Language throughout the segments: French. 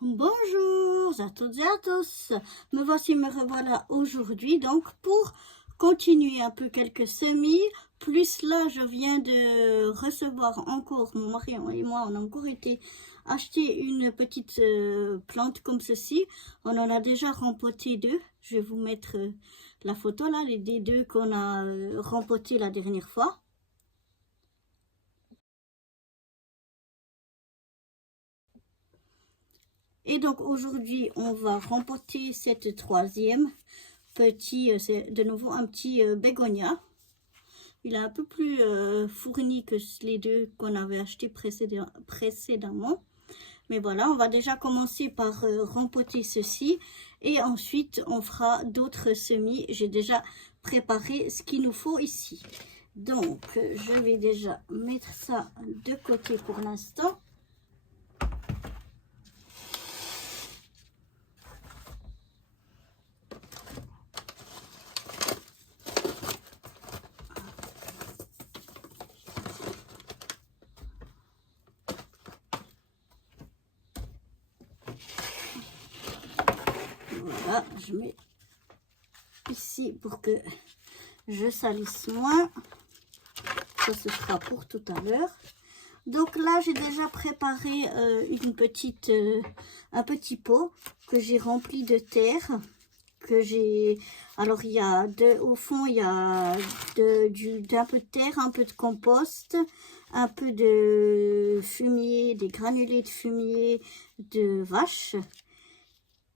Bonjour à toutes et à tous, me voici, me revoilà aujourd'hui donc pour continuer un peu quelques semis, plus là je viens de recevoir encore, mon mari et moi on a encore été acheter une petite plante comme ceci, on en a déjà rempoté deux, je vais vous mettre la photo là, des deux qu'on a rempoté la dernière fois. Et donc aujourd'hui, on va rempoter cette troisième petit, c'est de nouveau un petit bégonia. Il est un peu plus fourni que les deux qu'on avait achetés précédemment. Mais voilà, on va déjà commencer par rempoter ceci. Et ensuite, on fera d'autres semis. J'ai déjà préparé ce qu'il nous faut ici. Donc, je vais déjà mettre ça de côté pour l'instant. Voilà, je mets ici pour que je salisse moins. Ça, ce sera pour tout à l'heure. Donc là, j'ai déjà préparé un petit pot que j'ai rempli de terre. Alors, il y a au fond, il y a d'un peu de terre, un peu de compost, un peu de fumier, des granulés de fumier de vache.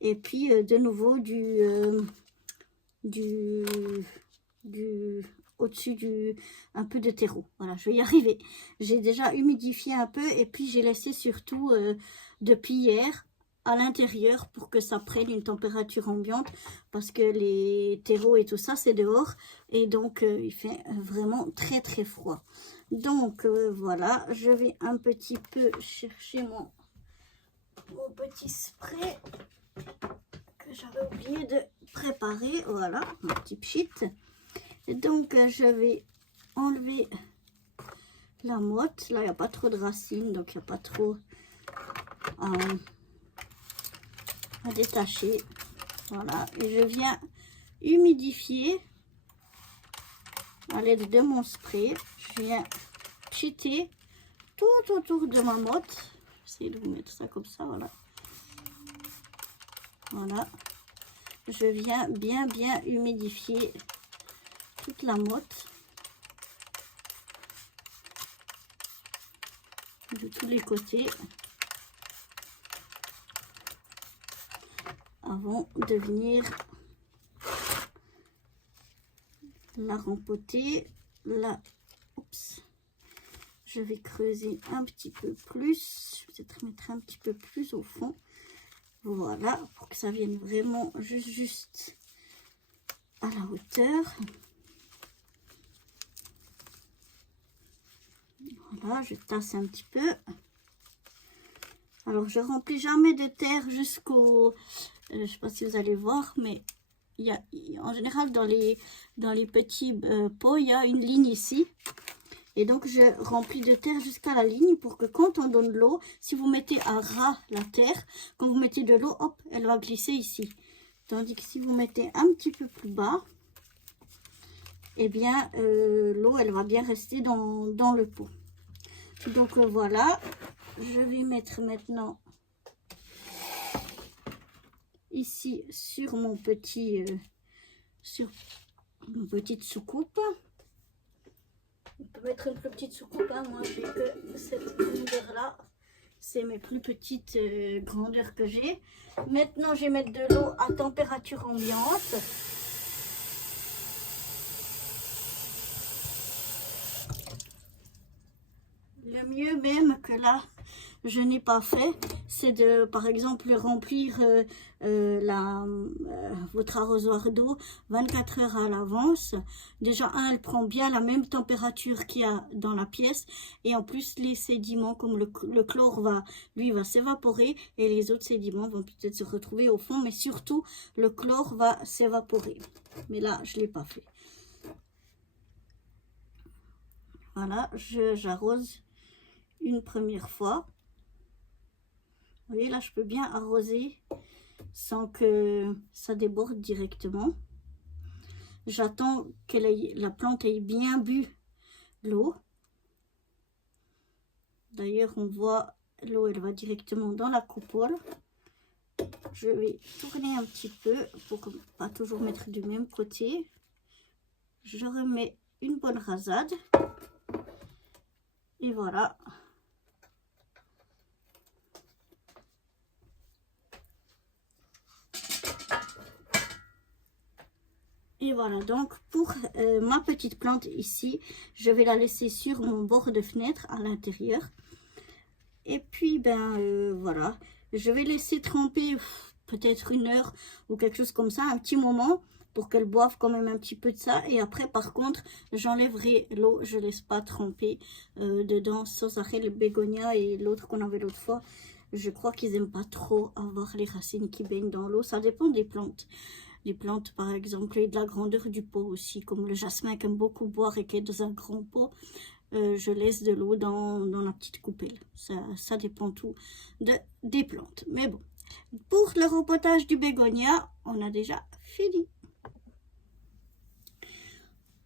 Et puis, de nouveau, au-dessus un peu de terreau. Voilà, je vais y arriver. J'ai déjà humidifié un peu et puis j'ai laissé surtout depuis hier à l'intérieur pour que ça prenne une température ambiante parce que les terreaux et tout ça c'est dehors et donc il fait vraiment très très froid. Donc voilà, je vais un petit peu chercher mon petit spray que j'avais oublié de préparer. Voilà, mon petit pchit. Donc, je vais enlever la motte. Là, il n'y a pas trop de racines, donc il n'y a pas trop à détacher. Voilà, et je viens humidifier à l'aide de mon spray. Je viens pchiter tout autour de ma motte. J'essaie de vous mettre ça comme ça, voilà. Voilà. Je viens bien humidifier toute la motte. De tous les côtés avant de venir la rempoter. Là, oups, je vais creuser un petit peu plus. Je vais peut-être mettre un petit peu plus au fond. Voilà, pour que ça vienne vraiment juste à la hauteur. Voilà, je tasse un petit peu. Alors, je remplis jamais de terre jusqu'au... je ne sais pas si vous allez voir, mais il y a, en général, dans les petits pots, il y a une ligne ici. Et donc, je remplis de terre jusqu'à la ligne pour que quand on donne de l'eau, si vous mettez à ras la terre, quand vous mettez de l'eau, hop, elle va glisser ici. Tandis que si vous mettez un petit peu plus bas, eh bien, l'eau, elle va bien rester dans le pot. Donc, voilà. Je vais mettre maintenant ici sur mon petit, sur une petite soucoupe. On peut mettre une plus petite soucoupe, hein. Moi j'ai que cette grandeur là, c'est mes plus petites grandeurs que j'ai. Maintenant je vais mettre de l'eau à température ambiante. Le mieux même que là je n'ai pas fait, c'est de par exemple remplir votre arrosoir d'eau 24 heures à l'avance. Déjà, elle prend bien la même température qu'il y a dans la pièce et en plus les sédiments comme le chlore va s'évaporer et les autres sédiments vont peut-être se retrouver au fond, mais surtout le chlore va s'évaporer. Mais là, je ne l'ai pas fait. Voilà, j'arrose une première fois. Vous voyez, là, je peux bien arroser sans que ça déborde directement. J'attends que la plante ait bien bu l'eau. D'ailleurs, on voit l'eau, elle va directement dans la coupole. Je vais tourner un petit peu pour pas toujours mettre du même côté. Je remets une bonne rasade. Et voilà. Et voilà, donc pour ma petite plante ici, je vais la laisser sur mon bord de fenêtre à l'intérieur. Et puis, voilà, je vais laisser tremper peut-être 1 heure ou quelque chose comme ça, un petit moment, pour qu'elle boive quand même un petit peu de ça. Et après, par contre, j'enlèverai l'eau, je laisse pas tremper dedans sans arrêt. Le bégonia et l'autre qu'on avait l'autre fois, je crois qu'ils aiment pas trop avoir les racines qui baignent dans l'eau. Ça dépend des plantes. Les plantes, par exemple, et de la grandeur du pot aussi, comme le jasmin qui aime beaucoup boire et qui est dans un grand pot. Je laisse de l'eau dans la petite coupelle. Ça dépend tout des plantes. Mais bon, pour le repotage du bégonia, on a déjà fini.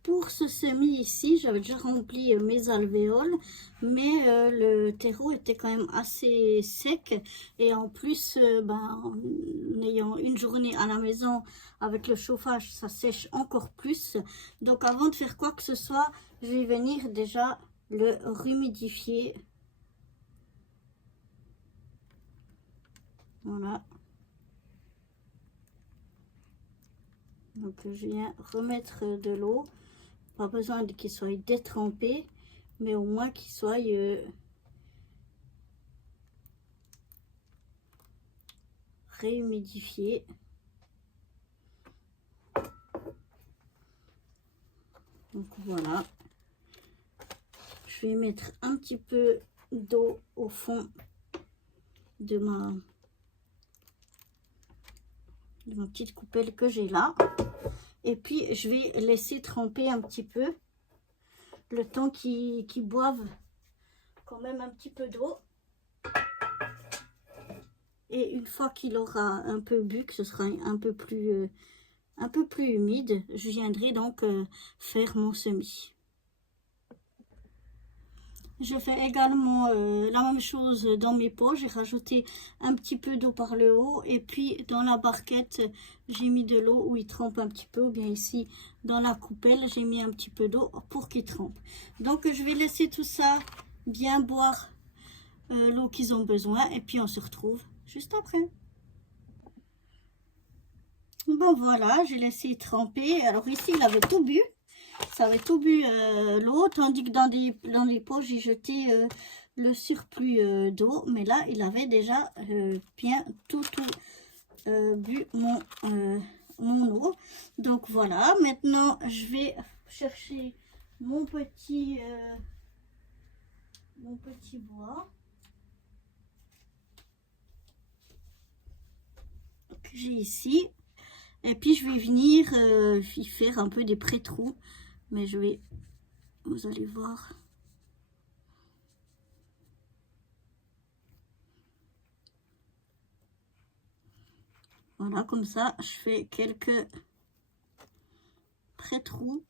Pour ce semis ici, j'avais déjà rempli mes alvéoles, mais le terreau était quand même assez sec. Et en plus, en ayant une journée à la maison avec le chauffage, ça sèche encore plus. Donc avant de faire quoi que ce soit, je vais venir déjà le humidifier. Voilà. Donc je viens remettre de l'eau. Pas besoin qu'il soit détrempé, mais au moins qu'il soit réhumidifié. Donc voilà. Je vais mettre un petit peu d'eau au fond de ma petite coupelle que j'ai là. Et puis je vais laisser tremper un petit peu le temps qu'ils boivent quand même un petit peu d'eau. Et une fois qu'il aura un peu bu, que ce sera un peu plus humide, je viendrai donc faire mon semis. Je fais également la même chose dans mes pots. J'ai rajouté un petit peu d'eau par le haut. Et puis dans la barquette, j'ai mis de l'eau où il trempe un petit peu. Ou bien ici, dans la coupelle, j'ai mis un petit peu d'eau pour qu'il trempe. Donc je vais laisser tout ça bien boire l'eau qu'ils ont besoin. Et puis on se retrouve juste après. Bon voilà, j'ai laissé tremper. Alors ici, il avait tout bu. Ça avait tout bu l'eau, tandis que dans les pots, j'ai jeté le surplus d'eau. Mais là, il avait déjà bien tout bu mon eau. Donc voilà, maintenant, je vais chercher mon petit bois que j'ai ici. Et puis, je vais venir y faire un peu des pré-trous. Mais je vais, vous allez voir. Voilà, comme ça, je fais quelques pré-trous.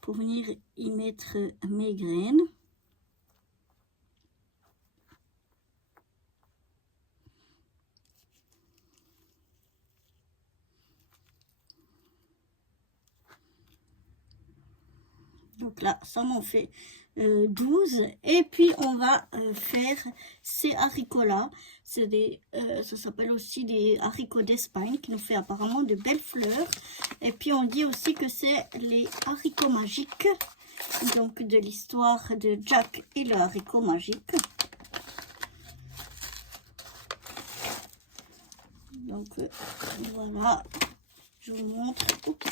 Pour venir y mettre mes graines. Donc là, ça m'en fait 12. Et puis, on va faire ces haricots-là. Ça s'appelle aussi des haricots d'Espagne, qui nous fait apparemment de belles fleurs. Et puis, on dit aussi que c'est les haricots magiques. Donc, de l'histoire de Jack et le haricot magique. Donc, voilà. Je vous montre. Oups.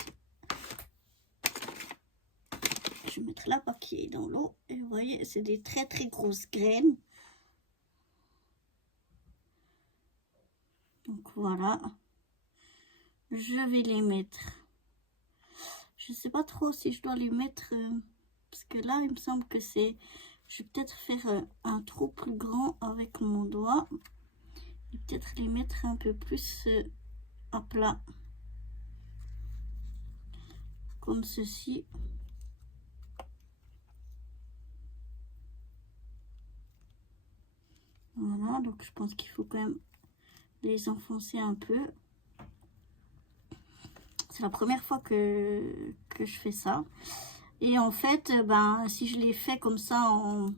Je vais mettre la papier dans l'eau. Et vous voyez, c'est des très grosses graines. Donc voilà. Je vais les mettre. Je ne sais pas trop si je dois les mettre. Parce que là, il me semble que c'est Je vais peut-être faire un trou plus grand avec mon doigt. Et peut-être les mettre un peu plus à plat. Comme ceci. Voilà, donc je pense qu'il faut quand même les enfoncer un peu. C'est la première fois que je fais ça. Et en fait, ben, si je les fais comme ça, on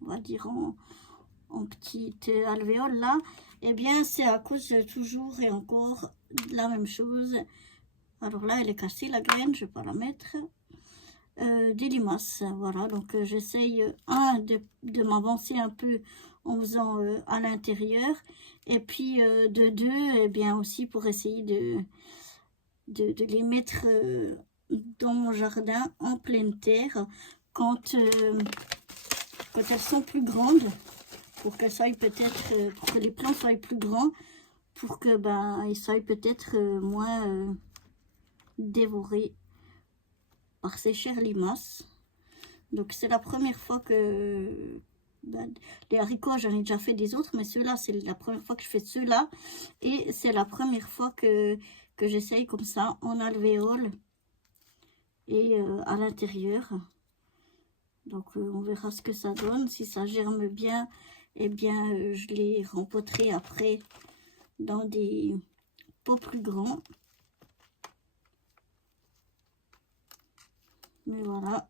va dire en petite alvéole là, eh bien c'est à cause de toujours et encore de la même chose. Alors là, elle est cassée la graine, je vais pas la mettre. Des limaces, voilà, donc j'essaye de m'avancer un peu en faisant à l'intérieur, et puis de deux, et bien aussi pour essayer de les mettre dans mon jardin en pleine terre quand elles sont plus grandes, pour qu'elles soient peut-être, pour que les plants soient plus grands, pour que ben ils soient peut-être moins dévorés par ces chères limaces. Donc c'est la première fois que ben, les haricots, j'en ai déjà fait des autres, mais ceux-là c'est la première fois que je fais ceux-là, et c'est la première fois que j'essaye comme ça en alvéole et à l'intérieur. Donc on verra ce que ça donne. Si ça germe bien, eh bien je les rempoterai après dans des pots plus grands. Mais voilà.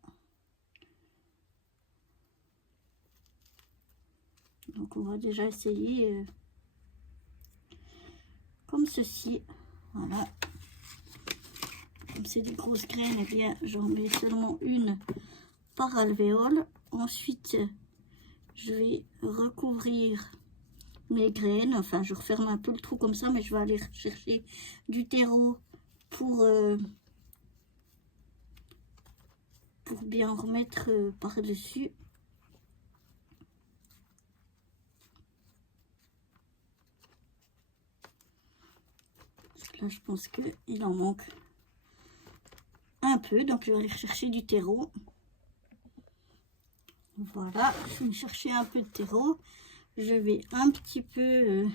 Donc on va déjà essayer comme ceci. Voilà. Comme c'est des grosses graines, eh bien j'en mets seulement une par alvéole. Ensuite, je vais recouvrir mes graines. Enfin, je referme un peu le trou comme ça, mais je vais aller chercher du terreau pour bien remettre par-dessus. Là, je pense qu'il en manque un peu, donc je vais aller chercher du terreau. Voilà, je vais chercher un peu de terreau. Je vais un petit peu...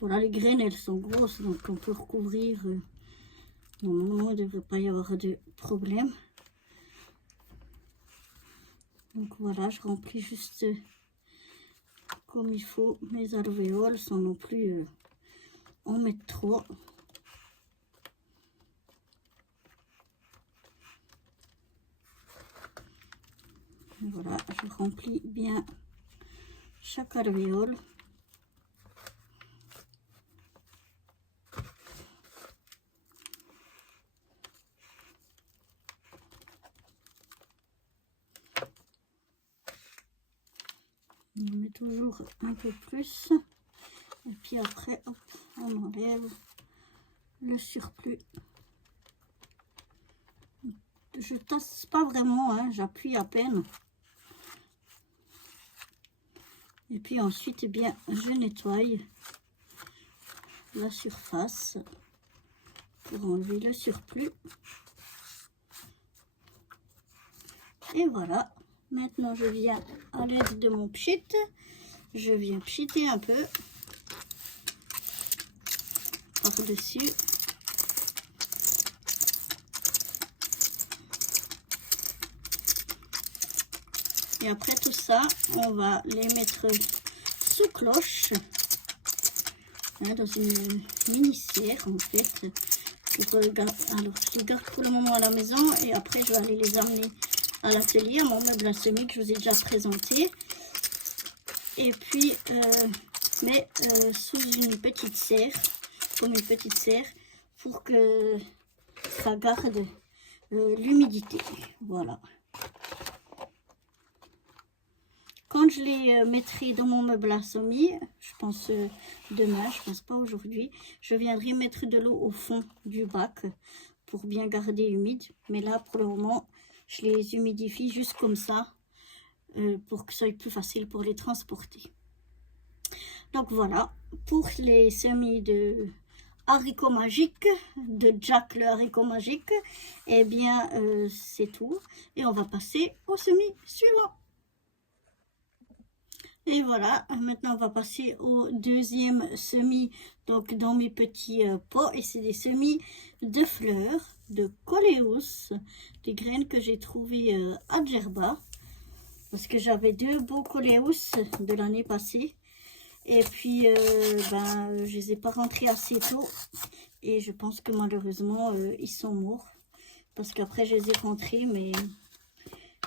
voilà, les graines, elles sont grosses, donc on peut recouvrir. Normalement, il ne devrait pas y avoir de problème. Donc voilà, je remplis juste comme il faut mes alvéoles, sans non plus en mettre trop. Voilà, je remplis bien chaque alvéole. On met toujours un peu plus. Et puis après, hop, on enlève le surplus. Je tasse pas vraiment, hein, j'appuie à peine. Et puis ensuite, eh bien, je nettoie la surface pour enlever le surplus. Et voilà. Maintenant, je viens à l'aide de mon pchit. Je viens pchiter un peu par-dessus. Et après tout ça, on va les mettre sous cloche, hein, dans une mini serre en fait. Alors, je les garde pour le moment à la maison et après je vais aller les amener à l'atelier, à mon meuble à semis que je vous ai déjà présenté. Et puis, mais sous une petite serre, comme une petite serre, pour que ça garde l'humidité. Voilà. Quand je les mettrai dans mon meuble à semis, je pense demain, je pense pas aujourd'hui, je viendrai mettre de l'eau au fond du bac pour bien garder humide. Mais là, pour le moment, je les humidifie juste comme ça pour que ça soit plus facile pour les transporter. Donc voilà, pour les semis de haricots magiques, de Jack le haricot magique, eh bien c'est tout. Et on va passer au semis suivant. Et voilà, maintenant on va passer au deuxième semis, donc dans mes petits pots, et c'est des semis de fleurs, de coléus, des graines que j'ai trouvées à Djerba, parce que j'avais 2 beaux coléus de l'année passée, et puis je les ai pas rentrés assez tôt, et je pense que malheureusement ils sont morts, parce qu'après je les ai rentrés, mais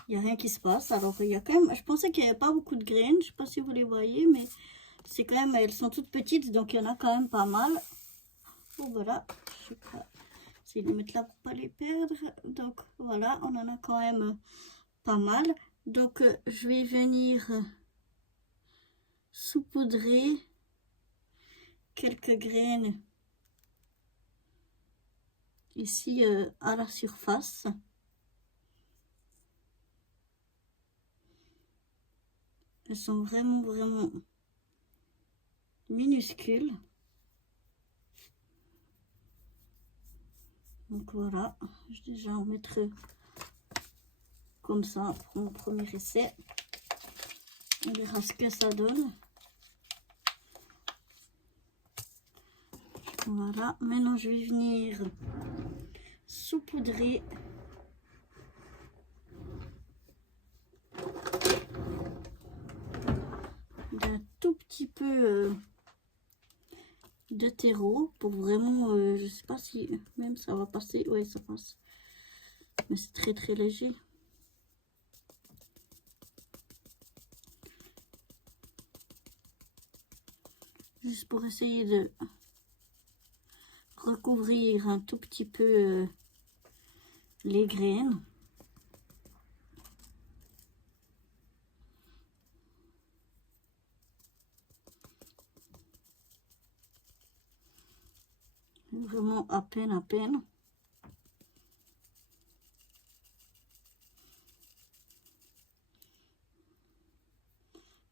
il n'y a rien qui se passe. Alors, il y a quand même, je pensais qu'il n'y avait pas beaucoup de graines. Je ne sais pas si vous les voyez, mais c'est quand même, elles sont toutes petites, donc il y en a quand même pas mal. Bon, voilà, je vais pas essayer de les mettre là pour ne pas les perdre. Donc, voilà, on en a quand même pas mal. Donc, je vais venir saupoudrer quelques graines ici à la surface. Elles sont vraiment minuscules. Donc voilà, je vais déjà en mettre comme ça pour mon premier essai. On verra ce que ça donne. Voilà, maintenant je vais venir saupoudrer d'un tout petit peu de terreau pour vraiment, je sais pas si même ça va passer, ouais ça passe, mais c'est très léger. Juste pour essayer de recouvrir un tout petit peu les graines. Vraiment à peine.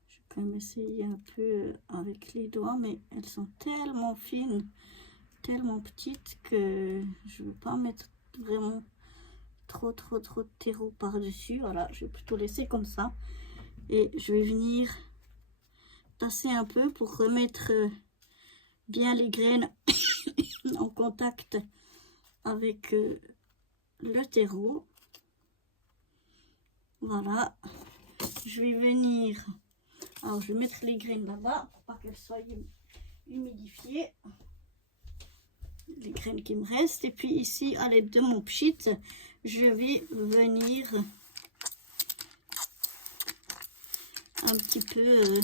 Je vais quand même essayer un peu avec les doigts, mais elles sont tellement fines, tellement petites que je ne veux pas mettre vraiment trop de terreau par dessus. Voilà, je vais plutôt laisser comme ça, et je vais venir tasser un peu pour remettre bien les graines en contact avec le terreau. Voilà, je vais venir, alors je vais mettre les graines là-bas pour pas qu'elles soient humidifiées, les graines qui me restent. Et puis ici, à l'aide de mon pchit, je vais venir un petit peu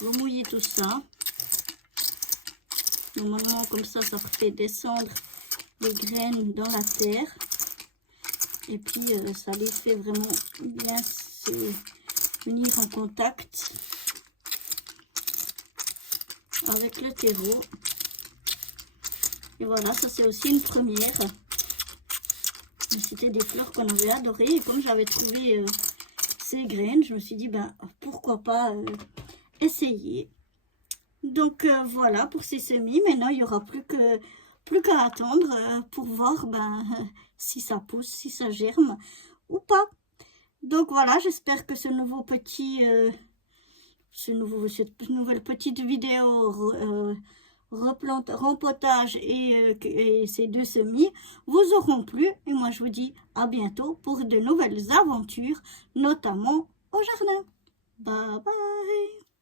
remouiller tout ça. Normalement, comme ça fait descendre les graines dans la terre. Et puis, ça les fait vraiment bien se venir en contact avec le terreau. Et voilà, ça c'est aussi une première. C'était des fleurs qu'on avait adorées. Et comme j'avais trouvé ces graines, je me suis dit, ben, pourquoi pas essayer. Donc voilà pour ces semis. Maintenant il n'y aura plus qu'à attendre pour voir si ça pousse, si ça germe ou pas. Donc voilà, j'espère que ce nouveau petit cette nouvelle petite vidéo rempotage et ces 2 semis vous auront plu. Et moi je vous dis à bientôt pour de nouvelles aventures, notamment au jardin. Bye bye.